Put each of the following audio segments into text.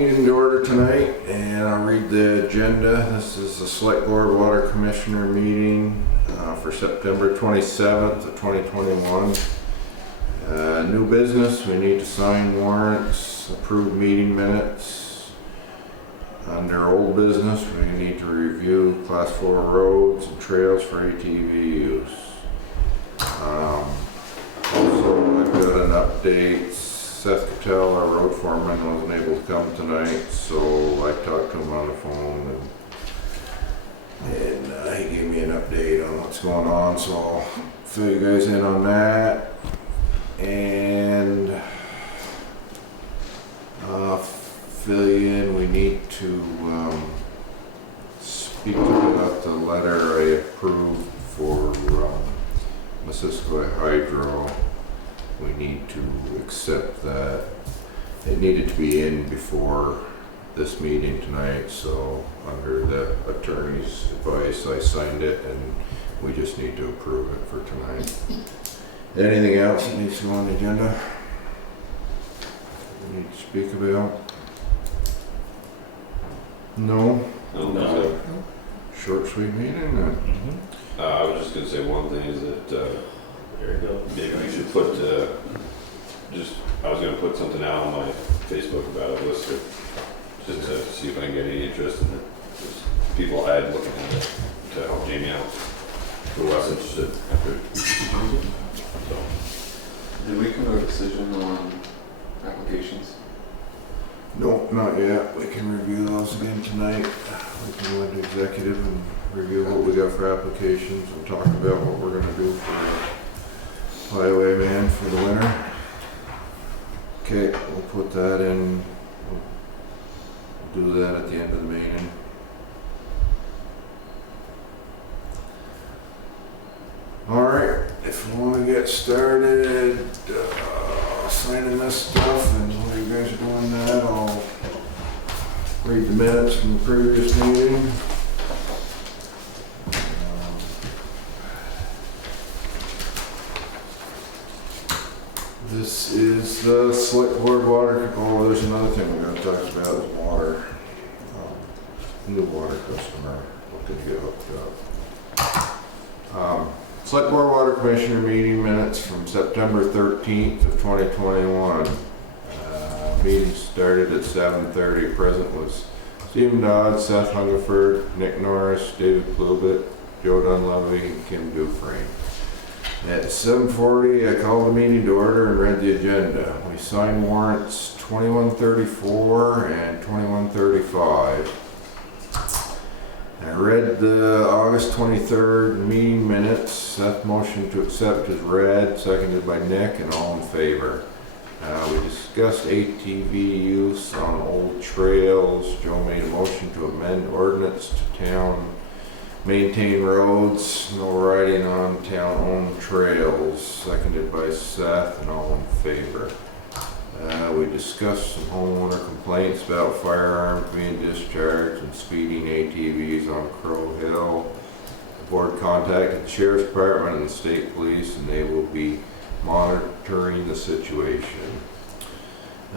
meeting to order tonight, and I'll read the agenda. This is the Sleightboardwater Commissioner meeting for September 27th of 2021. New business, we need to sign warrants, approve meeting minutes. Under old business, we need to review class 4 roads and trails for ATV use. Also, I've got an update. Seth Cattell, our road foreman, wasn't able to come tonight, so I talked to him on the phone, and he gave me an update on what's going on, so I'll fill you guys in on that. And fill you in, we need to speak about the letter I approved for Missisquoi Hydro. We need to accept that. It needed to be in before this meeting tonight, so under the attorney's advice I signed it, and we just need to approve it for tonight. Anything else that needs to go on the agenda? We need to speak about? No? No. Short, sweet meeting? I was just gonna say one thing is that There you go. maybe we should put I was gonna put something out on my Facebook about it, just to see if I can get any interest in it. Just people had looking at it to help Jamie out. Who was interested after. So Did we come to a decision on applications? No, not yet. We can review those again tonight. We can go into executive and review what we got for applications and talk about what we're gonna do for the highwayman for the winter. Okay, we'll put that in. We'll do that at the end of the meeting. Alright, if we want to get started signing this stuff, and while you guys are doing that, I'll read the minutes from the previous meeting. This is the Sleightboardwater. Oh, there's another thing we gotta talk about is water. New water customer looking to get hooked up. Sleightboardwater Commissioner meeting minutes from September 13th of 2021. Meeting started at 7:30. Present was Stephen Dodd, Seth Hungerford, Nick Norris, David Plubit, Joe Dunleavy, and Kim Dufresne. At 7:40, I called the meeting to order and read the agenda. We signed warrants 2134 and 2135. I read the August 23rd meeting minutes. Seth motioned to accept as read, seconded by Nick, and all in favor. We discussed ATV use on old trails. Joe made a motion to amend ordinance to town maintain roads, no riding on town-owned trails, seconded by Seth, and all in favor. We discussed some homeowner complaints about firearms being discharged and speeding ATVs on Crow Hill. The board contacted the Sheriff's Department and the State Police, and they will be monitoring the situation.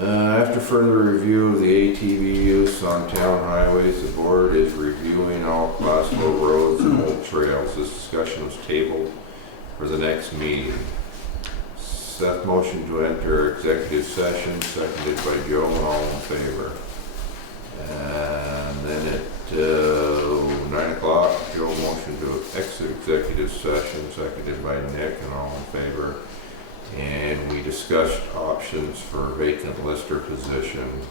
After further review of the ATV use on town highways, the board is reviewing all class 4 roads and old trails. This discussion was tabled for the next meeting. Seth motioned to enter executive session, seconded by Joe, and all in favor. And then at 9 o'clock, Joe motioned to exit executive session, seconded by Nick, and all in favor. And we discussed options for a vacant lister position.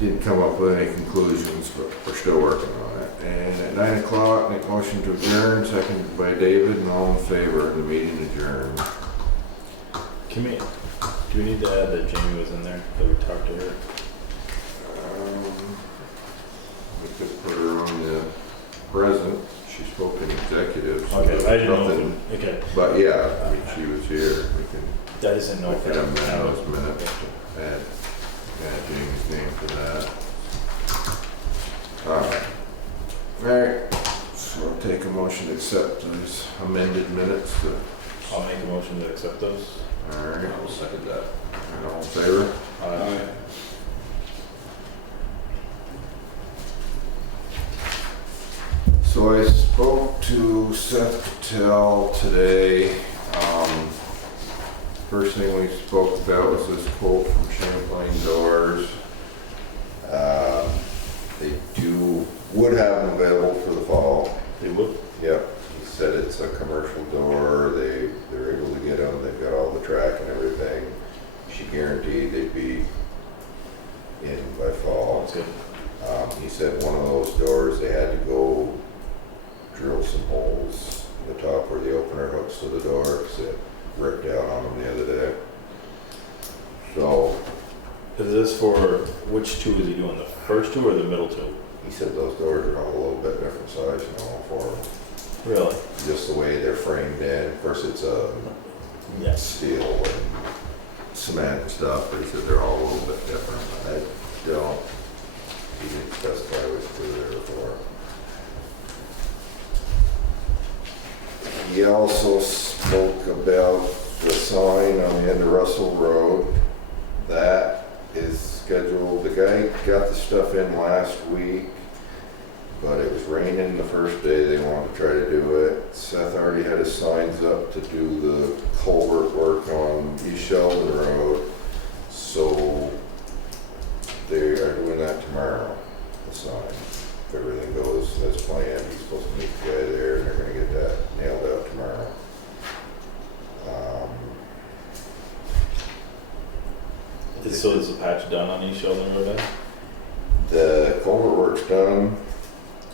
Didn't come up with any conclusions, but we're still working on it. And at 9 o'clock, Nick motioned to adjourn, seconded by David, and all in favor. The meeting adjourned. Do we need to add that Jamie was in there, that we talked to her? We could put her on the present. She spoke in executive. So Okay, I didn't know. nothing, Okay. but yeah, I mean, she was here. We can. I just didn't know if I could that amend those minutes to add Jamie's name to that. Alright, so I'll take a motion to accept those amended minutes. I'll make a motion to accept those. Alright, I will second that. all in favor? Aye. So I spoke to Seth Patel today. First thing we spoke about was this quote from Champlain Doors. They would have them available for the fall. They would? Yep, he said it's a commercial door, they're able to get them, they've got all the track and everything. She guaranteed they'd be in by fall. That's good. He said one of those doors, they had to go drill some holes in the top where the opener hooks to the door, because it ripped out on them the other day. So, Is this for, which two is he doing, the first two or the middle two? he said those doors are all a little bit different size, for them. Really? Just the way they're framed in. Of course, it's a Yes. steel and cement and stuff, but he said they're all a little bit different. I don't, he didn't specify which two they were for. He also spoke about the sign on the end of Russell Road. That is scheduled, the guy got the stuff in last week, but it was raining the first day they wanted to try to do it. Seth already had his signs up to do the culvert work on East Sheldon Road, so they are doing that tomorrow, the sign. If everything goes as planned, he's supposed to meet the guy there, and they're gonna get that nailed out tomorrow. So is the patch done on East Sheldon Road then? The culvert work's done,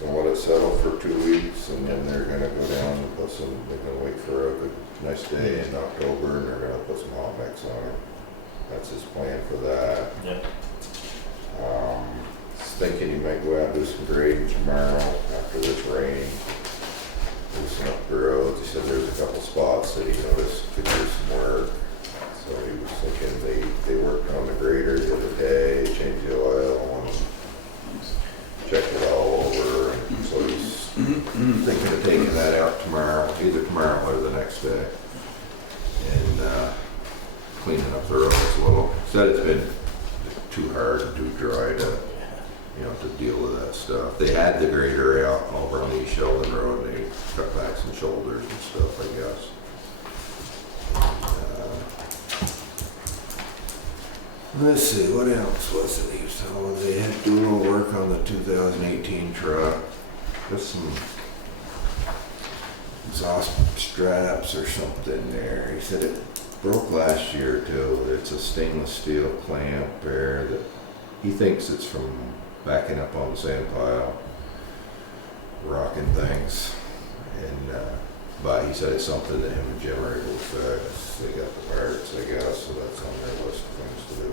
gonna let it settle for 2 weeks, and then they're gonna go down and put some, they're gonna wait for a good, nice day in October, and they're gonna put some hot mix on it. That's his plan for that. Yeah. Thinking he might go out and do some grading tomorrow after this rain. Loosen up the roads. He said there's a couple spots that he noticed could use some work. So he was thinking they worked on the grader the other day, changed the oil, and checked it all over. And so he's thinking of taking that out tomorrow, either tomorrow or the next day, and cleaning up the roads a little. Said it's been too hard and too dry to deal with that stuff. They had the grader out over on East Sheldon Road, and they cut back some shoulders and stuff, I guess. Let's see, what else was it? He was telling they had to do a little work on the 2018 truck. Just some exhaust straps or something there. He said it broke last year too. It's a stainless steel clamp there that he thinks it's from backing up on the sand pile, rocking things. And but he said it's something that him and Jim are able to fix. They got the parts, I guess, so that's on their list of things to do.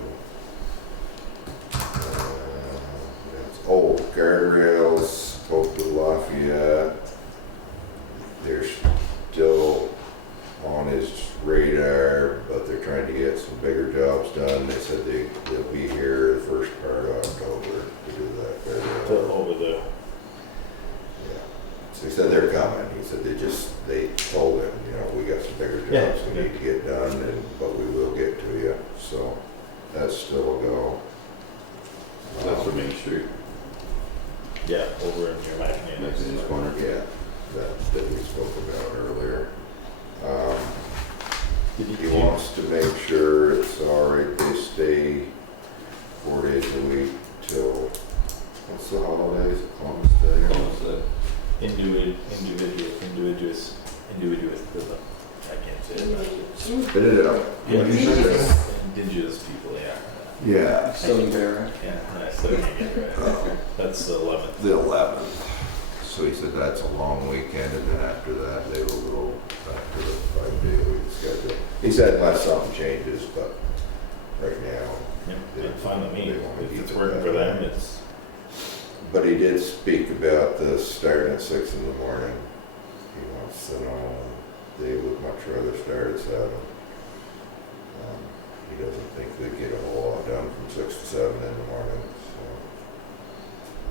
Guardrails, spoke to Lafayette. They're still on his radar, but they're trying to get some bigger jobs done. They said they'll be here the first part of October to do that guardrail. Over there. Yeah. So he said they're coming. He said they told him, we got some bigger jobs we need to get done, but we will get to you. So that's still a go. That's for Main Street, Yeah, over in your next to his McNamee. corner. Yeah, that we spoke about earlier. Did He wants to make sure it's all right. They stay 4 days a week till, what's the holidays? Columbus Day? Almost there. Individuous, I can't say it. Spit it out. Yeah, Indigenous. indigenous people, yeah. Yeah, Southern Bear. Yeah, I still can't get it right. That's the 11th. the 11th. So he said that's a long weekend, and then after that, they will go back to the 5-day-a-week schedule. He said unless something changes, but right now, Yeah, it's fine with me. They wanna If keep it's it working that for them, way. it's, but he did speak about the starting at 6 in the morning. He wants to know, they would much rather start at 7. He doesn't think they get a whole lot done from 6 to 7 in the morning, so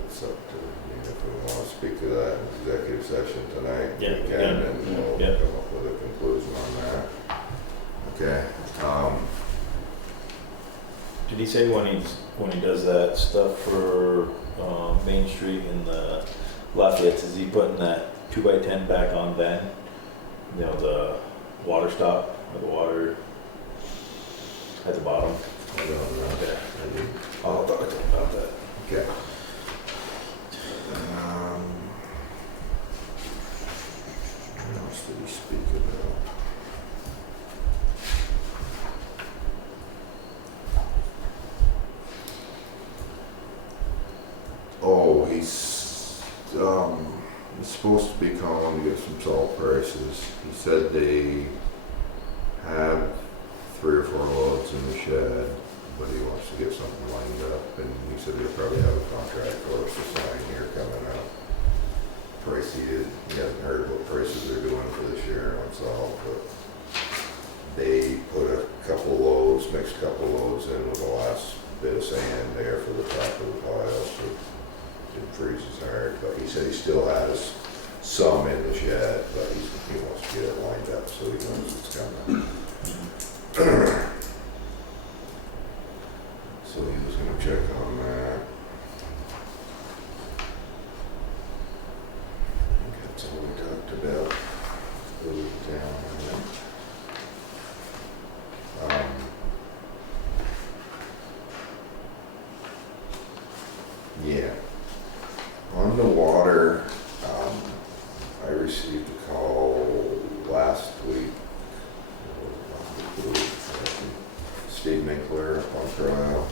it's up to, if we want to speak to that in executive session tonight, we Yeah, can, yeah. and we'll Yeah. come up with a conclusion on that. Okay, did he say when he does that stuff for Main Street and the Lafayette, is he putting that 2x10 back on then? You know, the water stop, or the water at the bottom? I don't know. Okay. I didn't- I'll talk to him about that. Okay. What else did he speak about? Oh, he's supposed to be calling to get some salt prices. He said they have 3 or 4 loads in the shed, but he wants to get something lined up, and he said he'll probably have a contract for us to sign here coming up. Price he hasn't heard what prices they're doing for this year on salt, but they put a couple loads, mixed a couple loads in with the last bit of sand there for the top of the pile, so it didn't freeze as hard, but he said he still has some in the shed, but he wants to get it lined up so he knows it's coming. So he was gonna check on that. I think that's all we talked about. Go down on that. Yeah. On the water, I received a call last week. Steve Minkler up on trial.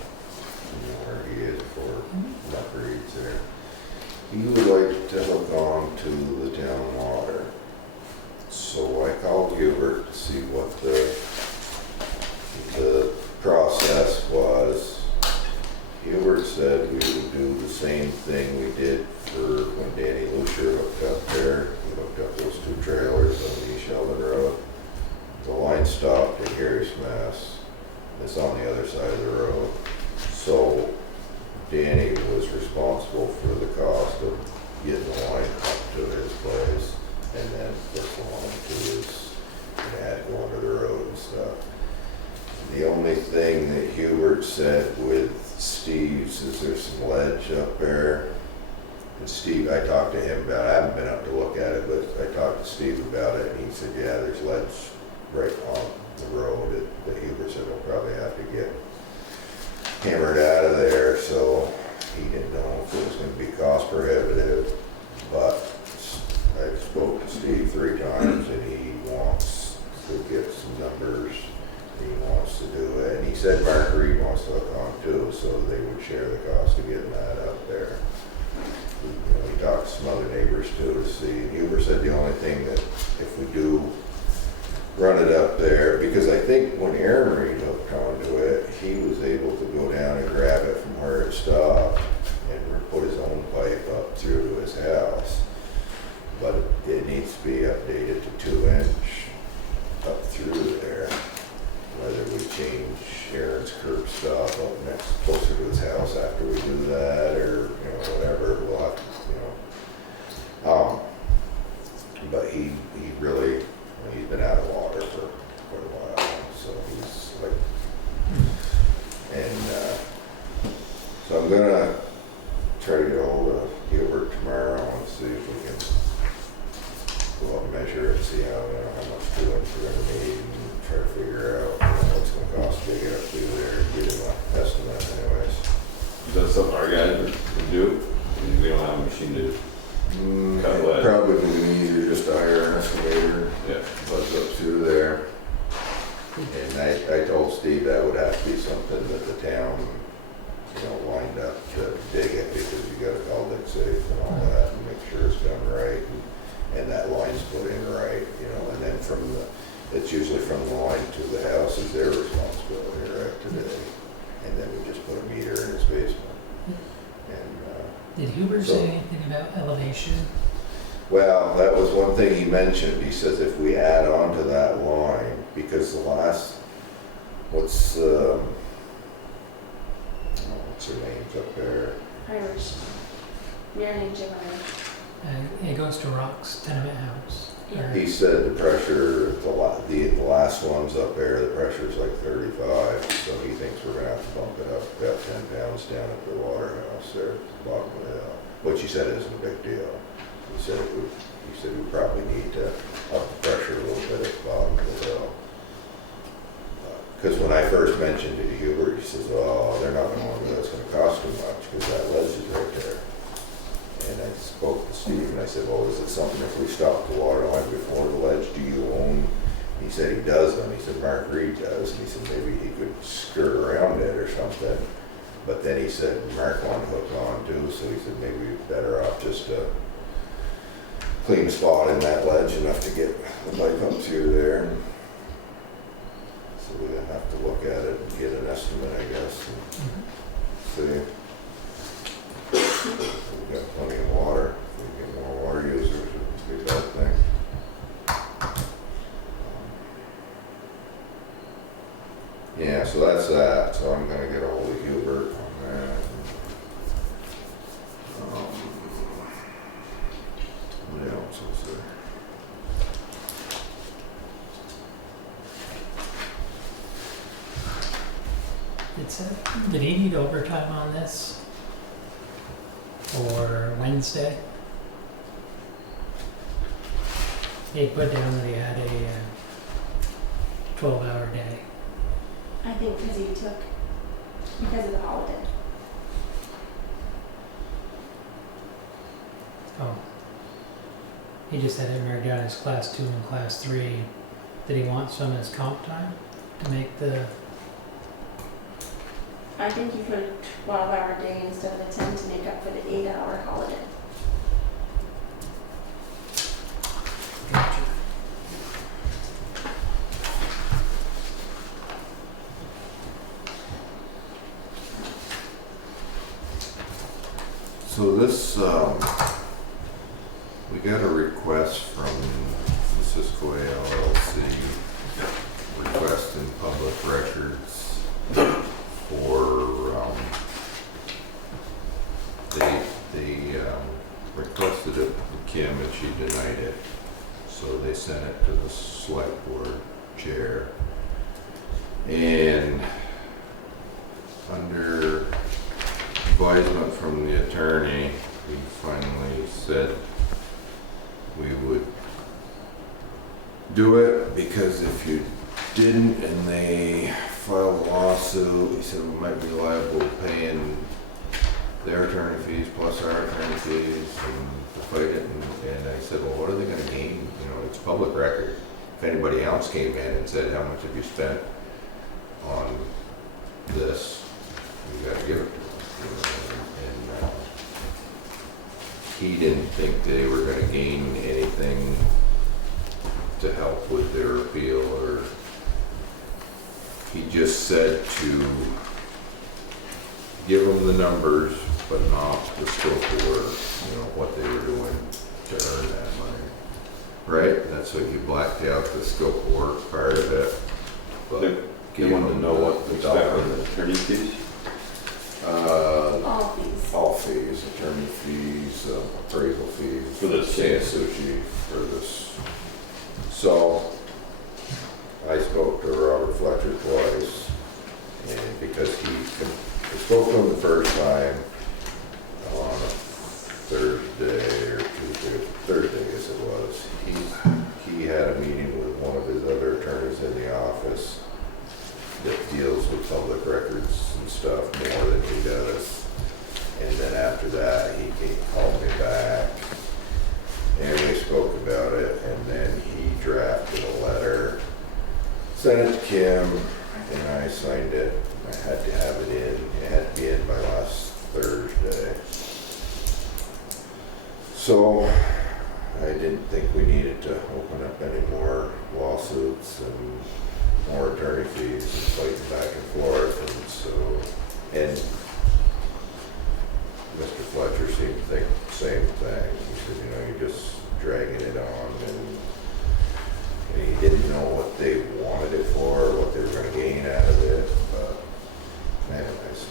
You know where he is for Duck Reeds there. He would like to hook on to the town water. So I called Hubert to see what the process was. Hubert said we would do the same thing we did for when Danny Lucier hooked up there. We hooked up those 2 trailers on the Sheldon Road. The line stopped at Gary's Mass. It's on the other side of the road. So Danny was responsible for the cost of getting the line up to his place and then put the line to his dad going to the road and stuff. The only thing that Hubert said with Steve's is there's some ledge up there. And Steve, I talked to him about it. I haven't been up to look at it, but I talked to Steve about it, and he said, yeah, there's ledge right on the road that Hubert said he'll probably have to get hammered out of there. So he didn't know if it was going to be cost prohibitive, but I spoke to Steve 3 times, and he wants to get some numbers. He wants to do it, and he said Mark Reed wants to hook on too, so they would share the cost of getting that up there. We talked to some other neighbors too to see. Hubert said the only thing that if we do run it up there, because I think when Aaron Reed hooked onto it, he was able to go down and grab it from where it stopped and put his own pipe up through to his house. But it needs to be updated to 2-inch up through there. Whether we change Aaron's curb stop up next, closer to his house after we do that, or, you know, whatever, we'll have to, you know. But he really, he's been out of water for quite a while, so he's like, and so I'm gonna try to get a hold of Gilbert tomorrow and see if we can go up and measure it, see how much coolant we're gonna need, and try to figure out what's gonna cost to get up through there, and get him an estimate anyways. Is that something our guys would do? I mean, we don't have a machine to cut lead. Probably would be easier just to hire an excavator, Yeah. buzz up through there. And I told Steve that would have to be something that the town, you know, lined up to dig it, because you gotta call dig safe and all that, and make sure it's done right, and that line's put in right, you know, and then it's usually from the line to the house is their responsibility right today. And then we just put a meter in his basement. And Did Huber So- say anything about elevation? well, that was one thing he mentioned. He says if we add on to that line, because the last, what's her name's up there? Irish. Marion Jim It goes to Rock's tenement house. Yeah. He said the pressure, the last one's up there, the pressure's like 35, so he thinks we're gonna have to bump it up about 10 pounds down at the water house there at the bottom of the hill. which he said isn't a big deal. He said we probably need to up the pressure a little bit at the bottom of the hill. Because when I first mentioned it to Hubert, he says, oh, they're not going to want to, that's going to cost too much, because that ledge is right there. And I spoke to Steve, and I said, well, is it something if we stop the water line before the ledge, do you own? He said he does them. He said Mark Reed does. And he said maybe he could skirt around it or something. But then he said Mark wanted to hook on too, so he said maybe we're better off just a clean spot in that ledge enough to get the pipe up through there. So we'll have to look at it and get an estimate, I guess, and see. We've got plenty of water. If we get more water users, it would be a bad thing. Yeah, so that's that. So I'm gonna get a hold of Hubert on that. What else was there? Did he need overtime on this? For Wednesday? He put down that he had a 12-hour day. I think because of the holiday. Oh. He just had it marked down as class 2 and class 3. Did he want some as comp time to make the... I think you put a 12-hour day instead of a 10 to make up for the 8-hour holiday. Gotcha. So this, we got a request from Cisco LLC requesting public records for, they requested it from Kim and she denied it. So they sent it to the select board chair. And under advisement from the attorney, we finally said we would do it, because if you didn't and they filed a lawsuit, he said we might be liable to paying their attorney fees plus our attorney fees and to fight it. And I said, well, what are they going to gain? You know, it's public record. If anybody else came in and said, how much have you spent on this, you got to give it to them. And he didn't think they were going to gain anything to help with their appeal, or he just said to give them the numbers, but not the scope of work, you know, what they were doing to earn that money. Right? That's what you blacked out, the scope of work part of it. But They wanted to know what to expect with the attorney fees? All fees. All fees, attorney fees, appraisal fees. For this. Suchi for this. So, I spoke to Robert Fletcher twice, and because I spoke to him the first time on a Thursday or Tuesday, Thursday I guess it was. He had a meeting with one of his other attorneys in the office that deals with public records and stuff more than he does. And then after that, he called me back and we spoke about it, and then he drafted a letter, sent it to Kim, and I signed it. I had to have it in. It had to be in by last Thursday. So I didn't think we needed to open up any more lawsuits and more attorney fees and fighting back and forth. And so, and Mr. Fletcher seemed to think the same thing. He said, you know, you're just dragging it on, and he didn't know what they wanted it for, what they were going to gain out of it. But anyways,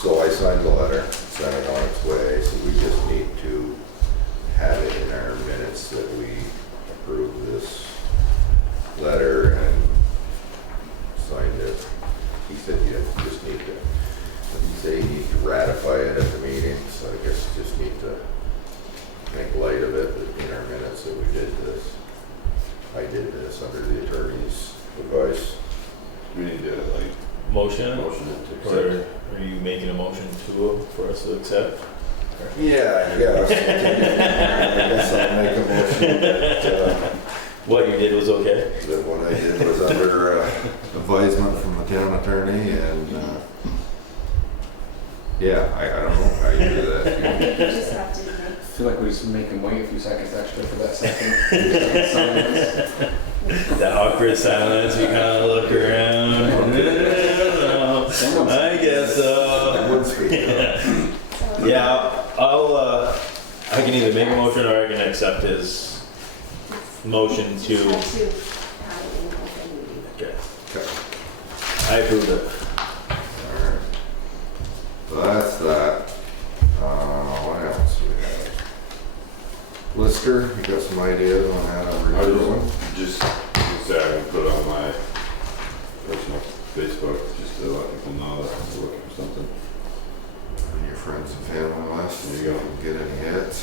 so I signed the letter, sent it on its way, so we just need to have it in our minutes that we approve this letter and signed it. He said you just need to, he said you need to ratify it at the meeting, so I guess to make light of it in our minutes that we did this. I did this under the attorney's advice. We need to like Motion, motion it to or accept. are you making a motion for us to accept? Yeah, I guess. I guess I'll make a motion that, What you did was okay? that what I did was under advisement from the town attorney and, yeah, I don't know how you do that. You just have to make, I feel like we just make him wait a few seconds extra for that second. Silence. That awkward silence, you kind of look around. I guess I so. would speak up. so. Yeah, I can either make a motion or I can accept his motion Just to. have to add it in open meeting. Okay, Okay. I approve it. Alright. So that's that. What else do we have? Lister, you got some ideas on how to I redo one? just say I can put on my personal Facebook just to let people know that I'm looking for something. On your friends and family list? There you go. Get any hits?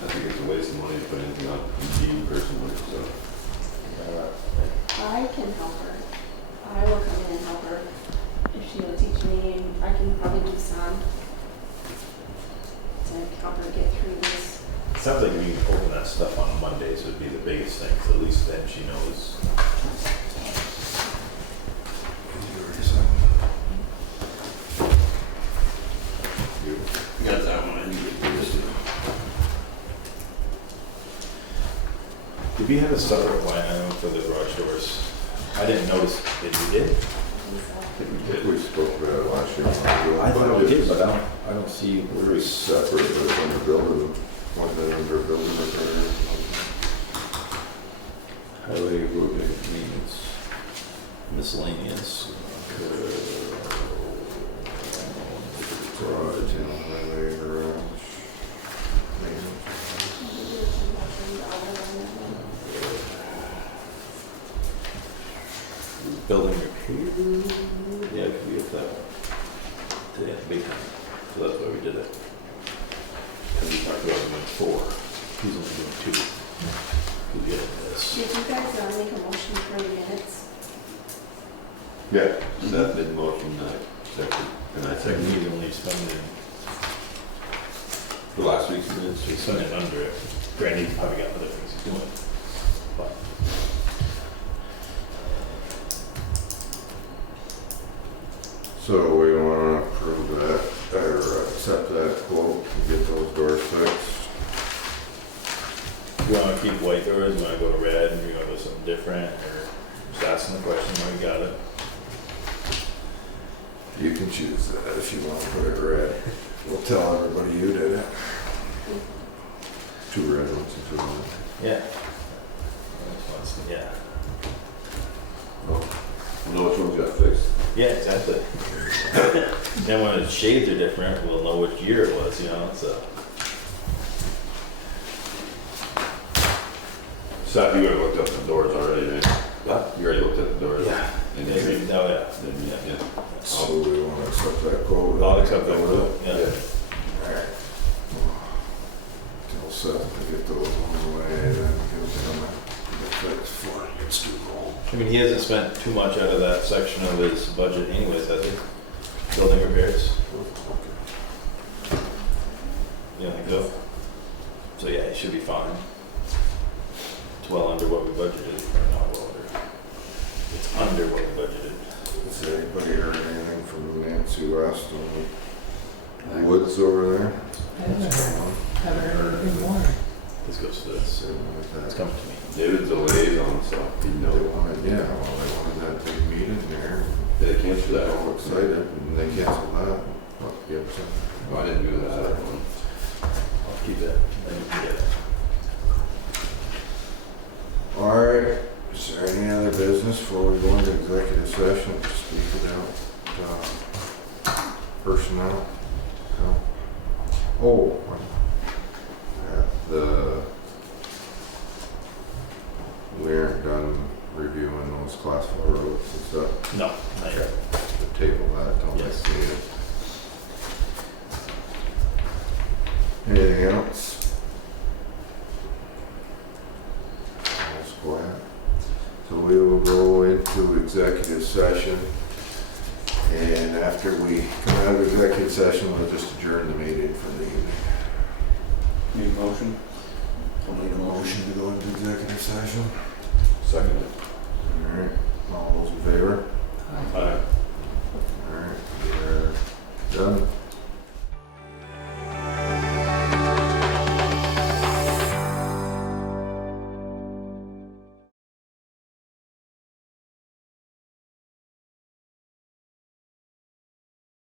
I think it's a waste of money to put anything on Indeed personally, so. I can help her. I will come in and help her. If she'll teach me, I can probably do some to help her get through this. Sounds like we can open that stuff on Mondays would be the biggest thing, so at least then she knows. Got that one, I need to do this. Did we have a separate line item for the garage doors? I didn't notice, did we did? I think we spoke about it last year. I thought we did, but I don't see. We're very separate, but it's under building, one thing under building repair. Highway road maintenance, miscellaneous. Garage, highway, garage. Maintenance. Building repair, yeah, it could be at that. Yeah, big time, so that's why we did it. Cause we talked about doing 4, he's only doing 2. Who's getting this? Did you guys make a motion for the minutes? Yeah. Seth did motion, second, and I second. He's only spending, For last week's minutes, he's spending under it. Granted, he's probably got other things he's doing, but. So we wanna approve that, or accept that quote and get those doors fixed. You wanna keep white doors, you wanna go to red, and you're gonna do something different, or just asking the question when you got it? You can choose that if you wanna put it red. We'll tell everybody you did it. 2 red ones and 2 white. Yeah. Yeah. I know which one's got fixed. Yeah, exactly. Then when the shades are different, we'll know which year it was, you know, so. Seth, you already looked up the doors already, right? What? You already looked at the doors? Yeah. And Yeah, then, oh, yeah. yeah. So we wanna accept that quote. I'll accept that quote, yeah. Alright. Tell Seth to get those on the way, then he'll come and get fixed before it gets too cold. I mean, he hasn't spent too much out of that section of his budget anyways, has he? Building repairs, you don't think so? So yeah, it should be fine. It's well under what we budgeted, or not well under. It's under what we budgeted. Has anybody heard anything from Nancy West on the woods over there? I haven't heard anything more. This goes to this, Something like it's that. coming to me. David's a liaison, so he They knows. wanted, yeah, well, they wanted that big meeting there. Did they cancel They're that all one? excited, and they canceled that. What, the other side? Oh, I didn't do that other one. I'll keep that, then you can get it. All right, is there any other business before we go into executive session to speak about personnel? No? Oh, we aren't done reviewing those class 4 roads and stuff? No, not yet. The table that, don't Yes. see it. Anything else? All's quiet. So we will go into executive session. And after we come out of executive session, we'll just adjourn the meeting for the evening. Need a motion? I'll need a motion to go into executive session. Second. All right, all those in favor? Aye.